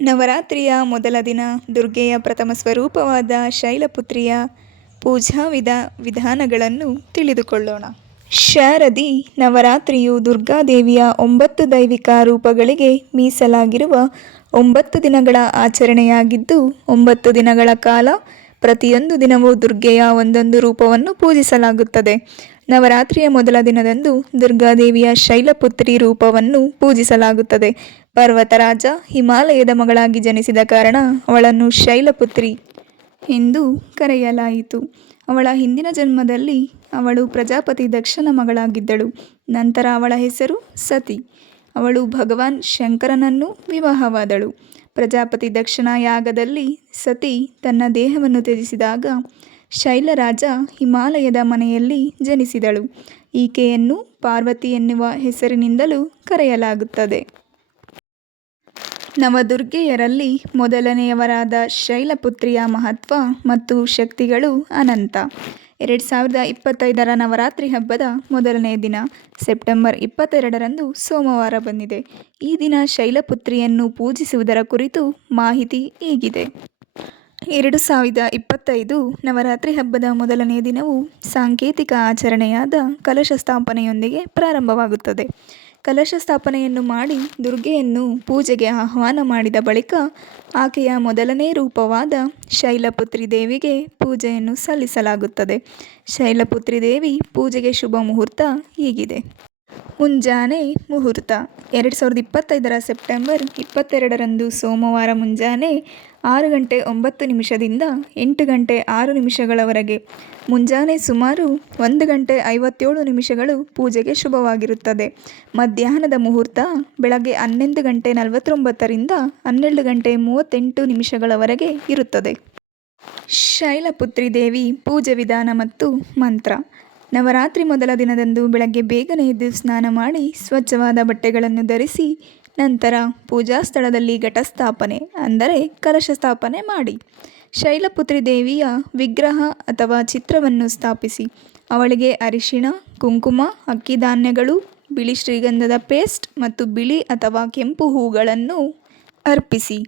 ನವರಾತ್ರಿಯ ಮೊದಲ ದಿನ ದುರ್ಗೆಯ ಪ್ರಥಮ ಸ್ವರೂಪವಾದ ಶೈಲಪುತ್ರಿಯ ಪೂಜಾ ವಿಧಾನಗಳನ್ನು ತಿಳಿದುಕೊಳ್ಳೋಣ. ಶಾರದಿ ನವರಾತ್ರಿಯು ದುರ್ಗಾದೇವಿಯ 9 ದೈವಿಕ ರೂಪಗಳಿಗೆ ಮೀಸಲಾಗಿರುವ 9 ದಿನಗಳ ಆಚರಣೆಯಾಗಿದ್ದು, 9 ದಿನಗಳ ಕಾಲ ಪ್ರತಿಯೊಂದು ದಿನವೂ ದುರ್ಗೆಯ ಒಂದೊಂದು ರೂಪವನ್ನು ಪೂಜಿಸಲಾಗುತ್ತದೆ. ನವರಾತ್ರಿಯ ಮೊದಲ ದಿನದಂದು ದುರ್ಗಾದೇವಿಯ ಶೈಲಪುತ್ರಿ ರೂಪವನ್ನು ಪೂಜಿಸಲಾಗುತ್ತದೆ. ಪರ್ವತರಾಜ ಹಿಮಾಲಯದ ಮಗಳಾಗಿ ಜನಿಸಿದ ಕಾರಣ ಅವಳನ್ನು ಶೈಲಪುತ್ರಿ ಎಂದು ಕರೆಯಲಾಯಿತು. ಅವಳ ಹಿಂದಿನ ಜನ್ಮದಲ್ಲಿ ಅವಳು ಪ್ರಜಾಪತಿ ದಕ್ಷನ ಮಗಳಾಗಿದ್ದಳು. ನಂತರ ಅವಳ ಹೆಸರು ಸತಿ. ಅವಳು ಭಗವಾನ್ ಶಂಕರನನ್ನು ವಿವಾಹವಾದಳು. ಪ್ರಜಾಪತಿ ದಕ್ಷನ ಯಾಗದಲ್ಲಿ ಸತಿ ತನ್ನ ದೇಹವನ್ನು ತ್ಯಜಿಸಿದಾಗ ಶೈಲರಾಜ ಹಿಮಾಲಯದ ಮನೆಯಲ್ಲಿ ಜನಿಸಿದಳು. ಈಕೆಯನ್ನು ಪಾರ್ವತಿ ಎನ್ನುವ ಹೆಸರಿನಿಂದಲೂ ಕರೆಯಲಾಗುತ್ತದೆ. ನವದುರ್ಗೆಯರಲ್ಲಿ ಮೊದಲನೆಯವರಾದ ಶೈಲಪುತ್ರಿಯ ಮಹತ್ವ ಮತ್ತು ಶಕ್ತಿಗಳು ಅನಂತ. 2025ರ ನವರಾತ್ರಿ ಹಬ್ಬದ ಮೊದಲನೇ ದಿನ ಸೆಪ್ಟೆಂಬರ್ 22ರಂದು ಸೋಮವಾರ ಬಂದಿದೆ. ಈ ದಿನ ಶೈಲಪುತ್ರಿಯನ್ನು ಪೂಜಿಸುವುದರ ಕುರಿತು ಮಾಹಿತಿ ಹೀಗಿದೆ. 2025 ನವರಾತ್ರಿ ಹಬ್ಬದ ಮೊದಲನೇ ದಿನವು ಸಾಂಕೇತಿಕ ಆಚರಣೆಯಾದ ಕಲಶ ಸ್ಥಾಪನೆಯೊಂದಿಗೆ ಪ್ರಾರಂಭವಾಗುತ್ತದೆ. ಕಲಶ ಸ್ಥಾಪನೆಯನ್ನು ಮಾಡಿ ದುರ್ಗೆಯನ್ನು ಪೂಜೆಗೆ ಆಹ್ವಾನ ಮಾಡಿದ ಬಳಿಕ ಆಕೆಯ ಮೊದಲನೇ ರೂಪವಾದ ಶೈಲಪುತ್ರಿ ದೇವಿಗೆ ಪೂಜೆಯನ್ನು ಸಲ್ಲಿಸಲಾಗುತ್ತದೆ. ಶೈಲಪುತ್ರಿ ದೇವಿ ಪೂಜೆಗೆ ಶುಭ ಮುಹೂರ್ತ ಹೀಗಿದೆ. ಮುಂಜಾನೆ ಮುಹೂರ್ತ 2025ರ ಸೆಪ್ಟೆಂಬರ್ 22ರಂದು ಸೋಮವಾರ ಮುಂಜಾನೆ 6:09 8:06 ಮುಂಜಾನೆ ಸುಮಾರು 1:57 ಪೂಜೆಗೆ ಶುಭವಾಗಿರುತ್ತದೆ. ಮಧ್ಯಾಹ್ನದ ಮುಹೂರ್ತ ಬೆಳಗ್ಗೆ 11:49 12:38 ಇರುತ್ತದೆ. ಶೈಲಪುತ್ರಿ ದೇವಿ ಪೂಜೆ ವಿಧಾನ ಮತ್ತು ಮಂತ್ರ. ನವರಾತ್ರಿ ಮೊದಲ ದಿನದಂದು ಬೆಳಗ್ಗೆ ಬೇಗನೆ ಎದ್ದು ಸ್ನಾನ ಮಾಡಿ ಸ್ವಚ್ಛವಾದ ಬಟ್ಟೆಗಳನ್ನು ಧರಿಸಿ ನಂತರ ಪೂಜಾ ಸ್ಥಳದಲ್ಲಿ ಘಟಸ್ಥಾಪನೆ ಅಂದರೆ ಕಲಶ ಸ್ಥಾಪನೆ ಮಾಡಿ ಶೈಲಪುತ್ರಿ ದೇವಿಯ ವಿಗ್ರಹ ಅಥವಾ ಚಿತ್ರವನ್ನು ಸ್ಥಾಪಿಸಿ ಅವಳಿಗೆ ಅರಿಶಿಣ, ಕುಂಕುಮ, ಅಕ್ಕಿ ಧಾನ್ಯಗಳು, ಬಿಳಿ ಶ್ರೀಗಂಧದ ಪೇಸ್ಟ್ ಮತ್ತು ಬಿಳಿ ಅಥವಾ ಕೆಂಪು ಹೂಗಳನ್ನು ಅರ್ಪಿಸಿ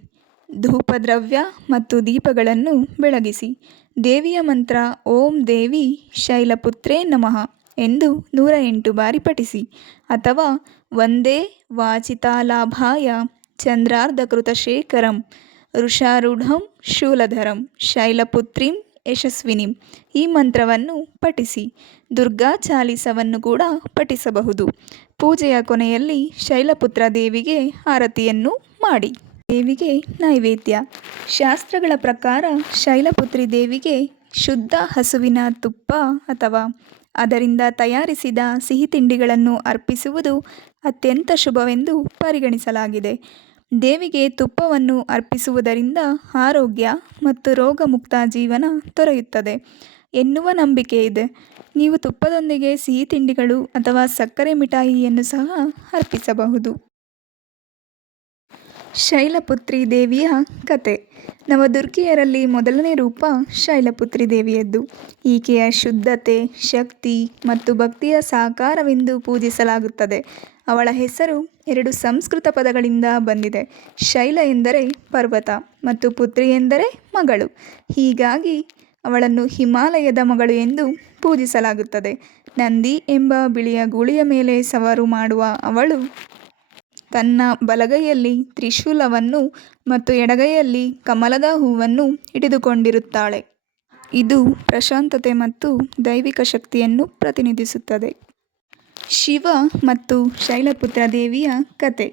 ಧೂಪದ್ರವ್ಯ ಮತ್ತು ದೀಪಗಳನ್ನು ಬೆಳಗಿಸಿ ದೇವಿಯ ಮಂತ್ರ ಓಂ ದೇವಿ ಶೈಲಪುತ್ರೇ ನಮಃ ಎಂದು 108 ಬಾರಿ ಪಠಿಸಿ ಅಥವಾ ವಂದೇ ವಾಚಿತಾಲಾಭಾಯ ಚಂದ್ರಾರ್ಧಕೃತಶೇಖರಂ ವೃಷಾರೂಢಂ ಶೂಲಧರಂ ಶೈಲಪುತ್ರಿಂ ಯಶಸ್ವಿನಿಂ ಈ ಮಂತ್ರವನ್ನು ಪಠಿಸಿ. ದುರ್ಗಾ ಚಾಲಿಸವನ್ನು ಕೂಡ ಪಠಿಸಬಹುದು. ಪೂಜೆಯ ಕೊನೆಯಲ್ಲಿ ಶೈಲಪುತ್ರ ದೇವಿಗೆ ಆರತಿಯನ್ನು ಮಾಡಿ. ದೇವಿಗೆ ನೈವೇದ್ಯ. ಶಾಸ್ತ್ರಗಳ ಪ್ರಕಾರ ಶೈಲಪುತ್ರಿ ದೇವಿಗೆ ಶುದ್ಧ ಹಸುವಿನ ತುಪ್ಪ ಅಥವಾ ಅದರಿಂದ ತಯಾರಿಸಿದ ಸಿಹಿ ತಿಂಡಿಗಳನ್ನು ಅರ್ಪಿಸುವುದು ಅತ್ಯಂತ ಶುಭವೆಂದು ಪರಿಗಣಿಸಲಾಗಿದೆ. ದೇವಿಗೆ ತುಪ್ಪವನ್ನು ಅರ್ಪಿಸುವುದರಿಂದ ಆರೋಗ್ಯ ಮತ್ತು ರೋಗಮುಕ್ತ ಜೀವನ ದೊರೆಯುತ್ತದೆ ಎನ್ನುವ ನಂಬಿಕೆ ಇದೆ. ನೀವು ತುಪ್ಪದೊಂದಿಗೆ ಸಿಹಿ ತಿಂಡಿಗಳು ಅಥವಾ ಸಕ್ಕರೆ ಮಿಠಾಯಿಯನ್ನು ಸಹ ಅರ್ಪಿಸಬಹುದು. ಶೈಲಪುತ್ರಿ ದೇವಿಯ ಕತೆ. ನವದುರ್ಗೆಯರಲ್ಲಿ ಮೊದಲನೇ ರೂಪ ಶೈಲಪುತ್ರಿ ದೇವಿಯದ್ದು. ಈಕೆಯ ಶುದ್ಧತೆ, ಶಕ್ತಿ ಮತ್ತು ಭಕ್ತಿಯ ಸಾಕಾರವೆಂದು ಪೂಜಿಸಲಾಗುತ್ತದೆ. ಅವಳ ಹೆಸರು 2 ಸಂಸ್ಕೃತ ಪದಗಳಿಂದ ಬಂದಿದೆ. ಶೈಲ ಎಂದರೆ ಪರ್ವತ ಮತ್ತು ಪುತ್ರಿ ಎಂದರೆ ಮಗಳು. ಹೀಗಾಗಿ ಅವಳನ್ನು ಹಿಮಾಲಯದ ಮಗಳು ಎಂದು ಪೂಜಿಸಲಾಗುತ್ತದೆ. ನಂದಿ ಎಂಬ ಬಿಳಿಯ ಗೂಳಿಯ ಮೇಲೆ ಸವಾರು ಮಾಡುವ ಅವಳು ತನ್ನ ಬಲಗೈಯಲ್ಲಿ ತ್ರಿಶೂಲವನ್ನು ಮತ್ತು ಎಡಗೈಯಲ್ಲಿ ಕಮಲದ ಹೂವನ್ನು ಹಿಡಿದುಕೊಂಡಿರುತ್ತಾಳೆ. ಇದು ಪ್ರಶಾಂತತೆ ಮತ್ತು ದೈವಿಕ ಶಕ್ತಿಯನ್ನು ಪ್ರತಿನಿಧಿಸುತ್ತದೆ. ಶಿವ ಮತ್ತು ಶೈಲಪುತ್ರ ದೇವಿಯ ಕತೆ.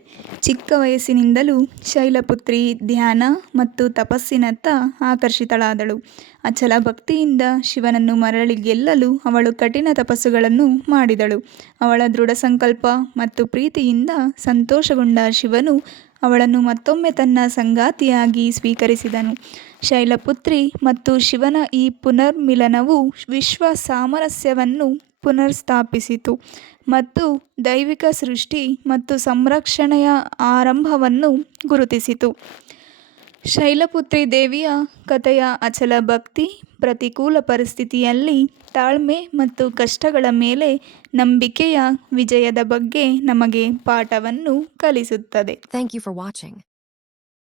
ಚಿಕ್ಕ ವಯಸ್ಸಿನಿಂದಲೂ ಶೈಲಪುತ್ರಿ ಧ್ಯಾನ ಮತ್ತು ತಪಸ್ಸಿನತ್ತ ಆಕರ್ಷಿತಳಾದಳು. ಅಚಲ ಭಕ್ತಿಯಿಂದ ಶಿವನನ್ನು ಮರಳಿ ಗೆಲ್ಲಲು ಅವಳು ಕಠಿಣ ತಪಸ್ಸುಗಳನ್ನು ಮಾಡಿದಳು. ಅವಳ ದೃಢ ಸಂಕಲ್ಪ ಮತ್ತು ಪ್ರೀತಿಯಿಂದ ಸಂತೋಷಗೊಂಡ ಶಿವನು ಅವಳನ್ನು ಮತ್ತೊಮ್ಮೆ ತನ್ನ ಸಂಗಾತಿಯಾಗಿ ಸ್ವೀಕರಿಸಿದನು. ಶೈಲಪುತ್ರಿ ಮತ್ತು ಶಿವನ ಈ ಪುನರ್ಮಿಲನವು ವಿಶ್ವ ಸಾಮರಸ್ಯವನ್ನು ಪುನರ್ಸ್ಥಾಪಿಸಿತು ಮತ್ತು ದೈವಿಕ ಸೃಷ್ಟಿ ಮತ್ತು ಸಂರಕ್ಷಣೆಯ ಆರಂಭವನ್ನು ಗುರುತಿಸಿತು. ಶೈಲಪುತ್ರಿ ದೇವಿಯ ಕಥೆಯ ಅಚಲ ಭಕ್ತಿ ಪ್ರತಿಕೂಲ ಪರಿಸ್ಥಿತಿಯಲ್ಲಿ ತಾಳ್ಮೆ ಮತ್ತು ಕಷ್ಟಗಳ ಮೇಲೆ ನಂಬಿಕೆಯ ವಿಜಯದ ಬಗ್ಗೆ ನಮಗೆ ಪಾಠವನ್ನು ಕಲಿಸುತ್ತದೆ. Thank you for watching.